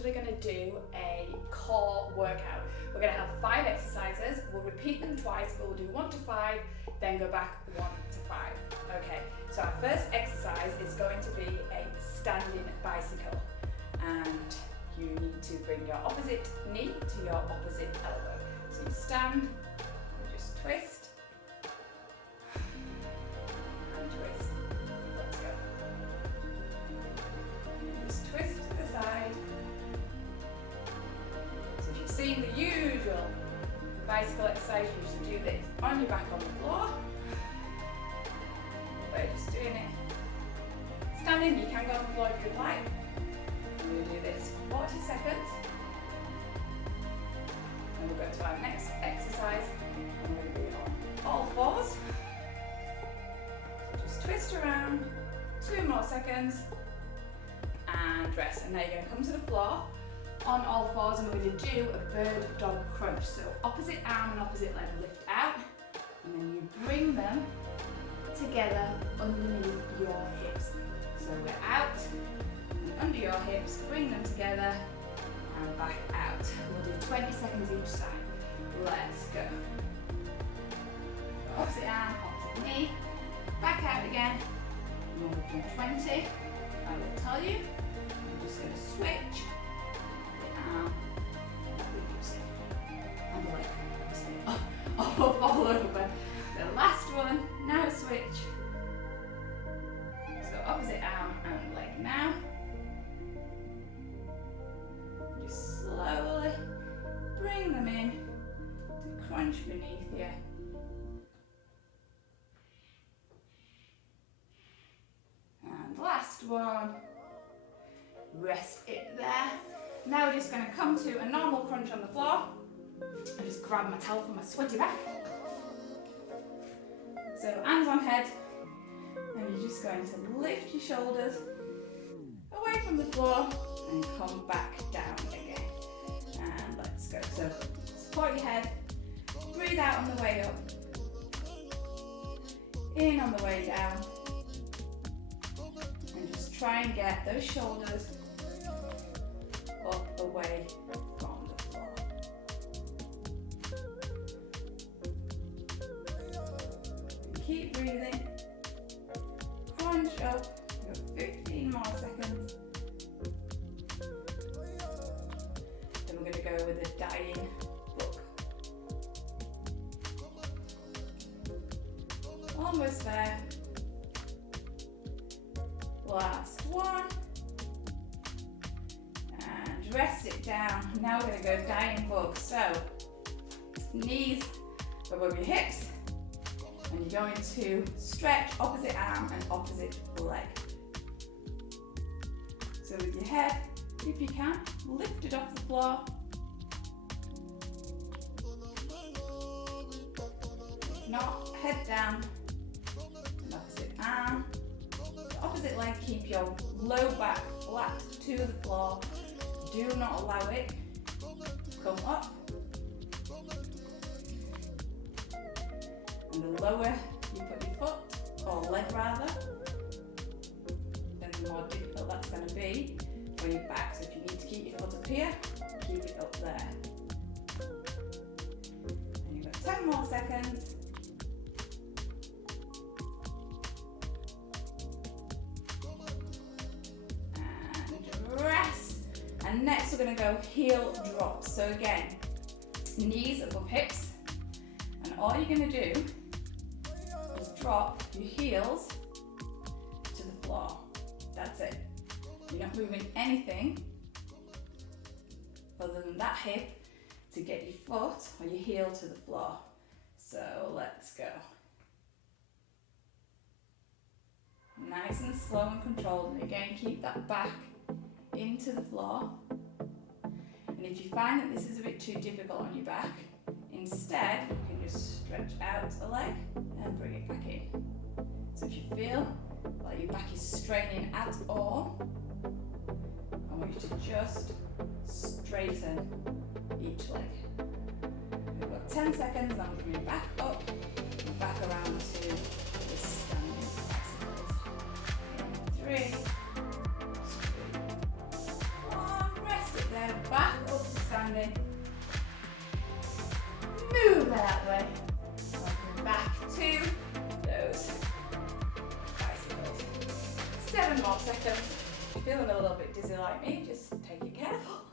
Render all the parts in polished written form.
actually going to do a core workout. We're going to have 5 exercises. We'll repeat them twice, but we'll do 1 to 5, then go back 1 to 5. Okay, so our first exercise is going to be a standing bicycle. And you need to bring your opposite knee to your opposite elbow. So you stand, you just twist, and twist. Let's go. Just twist to the side. So if you've seen the usual bicycle exercise, you should do this on your back on the floor. We're just doing it standing. You can go on the floor if you'd like. We'll do this for 40 seconds. And we'll go to our next exercise. And we're going to be on all fours. So just twist around, 2 more seconds, and rest. And now you're going to come to the floor on all fours, and we're going to do a bird dog crunch. So opposite arm and opposite leg lift out, and then you bring them together underneath your hips. So we're out, and under your hips, bring them together, and back out. We'll do 20 seconds each side. Let's go. Opposite arm, opposite knee, back out again. And we'll do 20. I will tell you. I'm just going to switch the arm that we're using. And the leg. All over. The last one, now switch. So opposite arm and leg now. Just slowly bring them in to crunch beneath you. And last one, rest it there. Now we're just going to come to a normal crunch on the floor. I just grab my towel from my sweaty back. So hands on head, and you're just going to lift your shoulders away from the floor and come back down again. And let's go. So support your head, breathe out on the way up, in on the way down, and just try and get those shoulders up away from the floor. And keep breathing. Crunch up. You've got 15 more seconds. Then we're going to go with a dying book. Almost there. Last one. And rest it down. Now we're going to go dying book. So, knees above your hips. And you're going to stretch opposite arm and opposite leg. So with your head, if you can, lift it off the floor. If not, head down. And opposite arm. The opposite leg, keep your low back flat to the floor. Do not allow it to come up. And the lower you put your foot, or leg rather, then the more difficult that's going to be for your back. So if you need to keep your foot up here, keep it up there. And you've got 10 more seconds. And rest. And next we're going to go heel drops. So again, knees above hips. And all you're going to do is drop your heels to the floor. That's it. You're not moving anything other than that hip to get your foot or your heel to the floor. So let's go. Nice and slow and controlled. And again, keep that back into the floor. And if you find that this is a bit too difficult on your back, instead, you can just stretch out a leg and bring it back in. So if you feel like your back is straining at all, I want you to just straighten each leg. We've got 10 seconds, and I'm coming back up and back around to the standing bicycles. 3, 2, 1, rest it there. standing. Move that out the way. Welcome back to those bicycles. 7 more seconds. If you're feeling a little bit dizzy like me, just take it careful.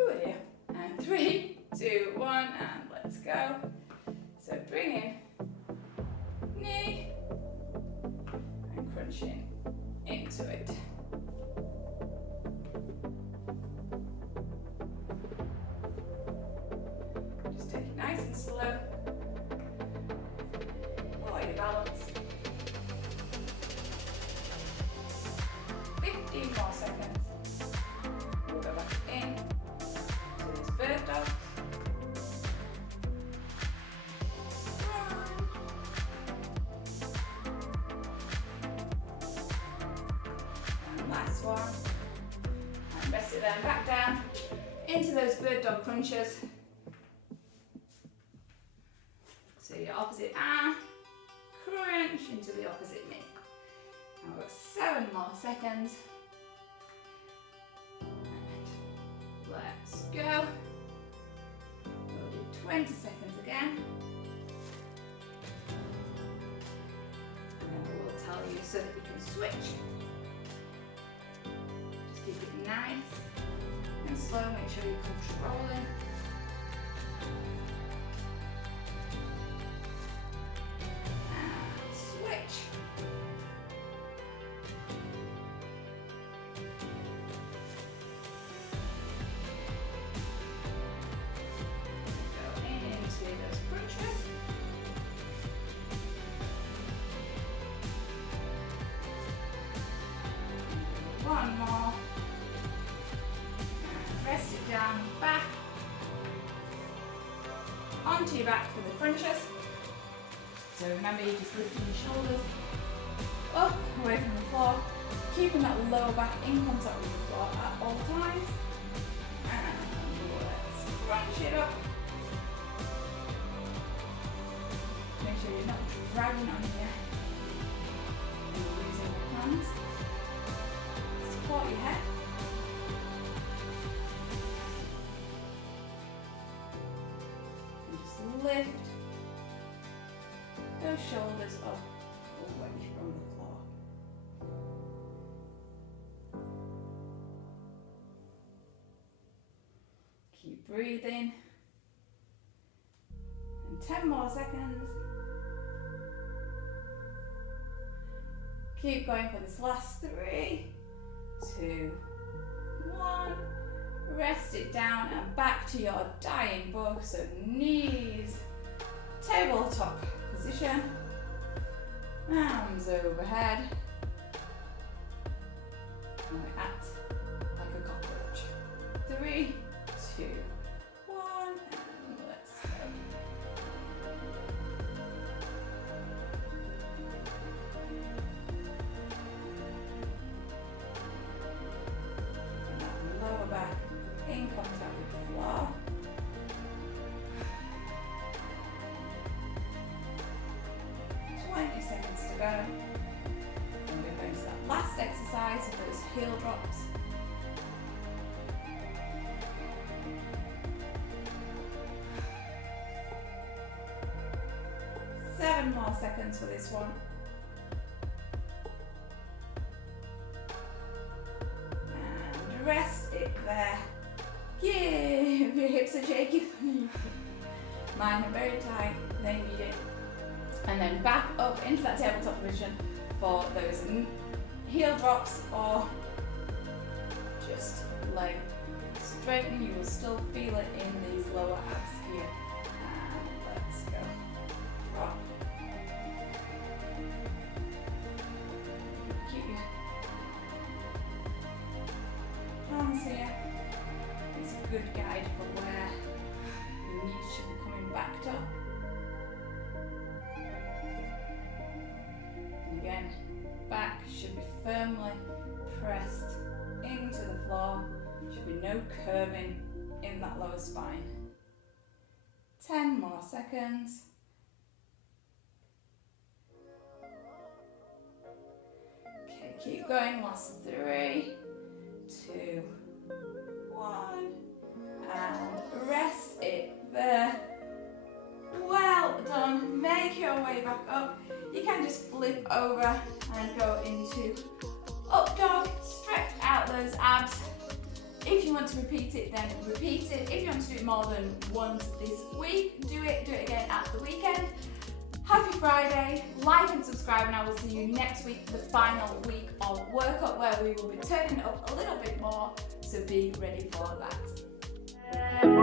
Ooh, yeah. And 3, 2, 1, and let's go. So bring in knee and crunching into it. Just take it nice and slow. Follow your balance. 15 more seconds. We'll go back in to this bird dog. And last one. And rest it then back down into those bird dog crunches. So your opposite arm, crunch into the opposite knee. Now we've got 7 more seconds. And let's go. We'll do 20 seconds again. And then we'll tell you so that you can switch. Just keep it nice and slow, make sure you're controlling. And switch. Go into those crunches. One more. And rest it down back. Onto your back for the crunches. So remember, you're just lifting your shoulders up, away from the floor, keeping that lower back in contact with the floor at all times. And let's crunch it up. Make sure you're not dragging on here. And using your hands. Support your head. And just lift those shoulders up away from the floor. Keep breathing. And 10 more seconds. Keep going for this last 3, 2, 1. Rest it down and back to your dying bug. So knees, tabletop position, arms overhead, and we're at like a cockroach. 3, 2, 1, and let's go. And that lower back in contact with the floor. Seconds to go. And we're going to that last exercise of those heel drops. Seven more seconds for this one. And rest it there. Give your hips a shake if you need. Mine are very tight, they need it. And then back up into that tabletop position for those heel drops, or just leg straighten. You will still feel it in these lower abs here. And let's go. Drop. Keep your arms here. It's a good guide for where your knees should be coming back to. Again, back should be firmly pressed into the floor. Should be no curving in that lower spine. 10 more seconds. Okay, keep going. Last 3, 2, 1, and If you want to repeat it, then repeat it. If you want to do it more than once this week, do it again at the weekend. Happy Friday, like and subscribe, and I will see you next week for the final week of workout where we will be turning up a little bit more, so be ready for that.